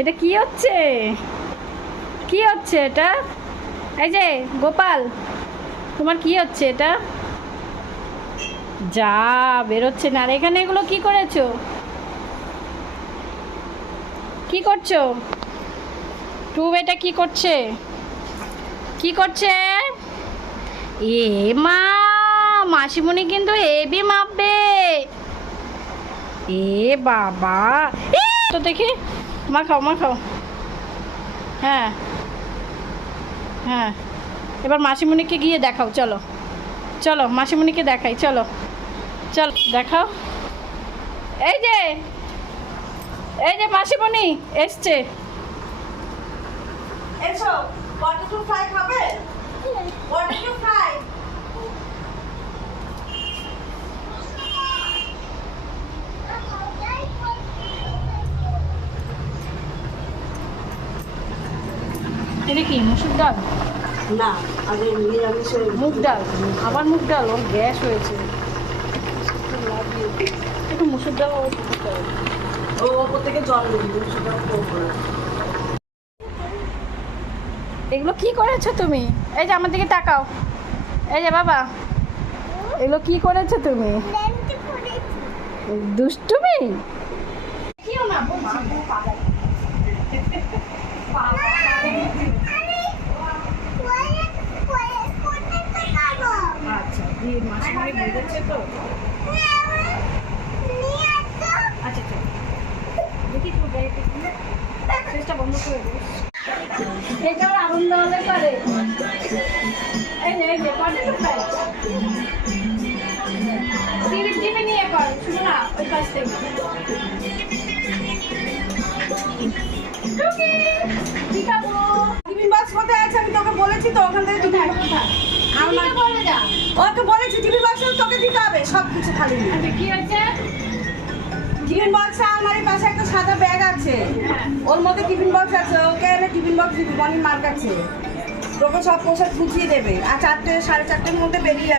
এটা কি হচ্ছে? কি হচ্ছে এটা? এই যে গোপাল, তোমার কি হচ্ছে এটা? যা বেরোচ্ছে না। আর এখানে এগুলো কি করেছো? কি করছো? টুব এটা কি করছে? কি করছে? এ মা, মাসিমণি কিন্তু হেভি মাপবে। এ বাবা, তো দেখি, মাখাও মাখাও। হ্যাঁ হ্যাঁ, এবার মাসিমণিকে গিয়ে দেখাও। চলো চলো, মাসিমণিকে দেখাই। চলো চলো দেখাও। এই যে, এই যে মাসিমণি এসছে। এসো, পটেটো ফ্রাই খাবে? Potato fry. এটা কি মুসুর ডাল? না, আগে নিরামিষের মুগ ডাল। আবার মুগ ডাল? ওর গ্যাস হয়েছে। একটু মুসুর ডাল দিতে হবে। ও ওপর থেকে জল দেবে, সেটা করবো না। এগুলো কি করেছো তুমি? এই যে আমার দিকে তাকাও। এই যে বাবা, এগুলো কি করেছো তুমি? দুষ্টুমি। কিও না বলছি। আচ্ছা, দিয়ে মাসিমণি বুঝেছে তো। আচ্ছা আচ্ছা, দেখি তো চেষ্টা বন্ধ করে দিস। এটা ওর আনন্দ হলে পারে। এই যে পটেটো ফ্রাই টিভি নিয়ে কর, শুনো না ওই পাশ থেকে। কি খাবো? টিফিন বক্স কোথায় আছে? আমি তোকে বলেছি তো, ওখান থেকে তুমি আমার বলে যা। ওকে বলেছি টিফিন বক্স তোকে দিতে হবে সব কিছু, খালি আচ্ছা, কি হয়েছে? টিফিন বক্সে আলমারির পাশে একটা সাদা ব্যাগ আছে, ওর মধ্যে টিফিন বক্স আছে। ওকে এনে টিফিন বক্স দিবি, মর্নিং মার কাছে তোকে সব পোশাক গুছিয়ে দেবে। আর 4টে 4:30টার মধ্যে বেরিয়ে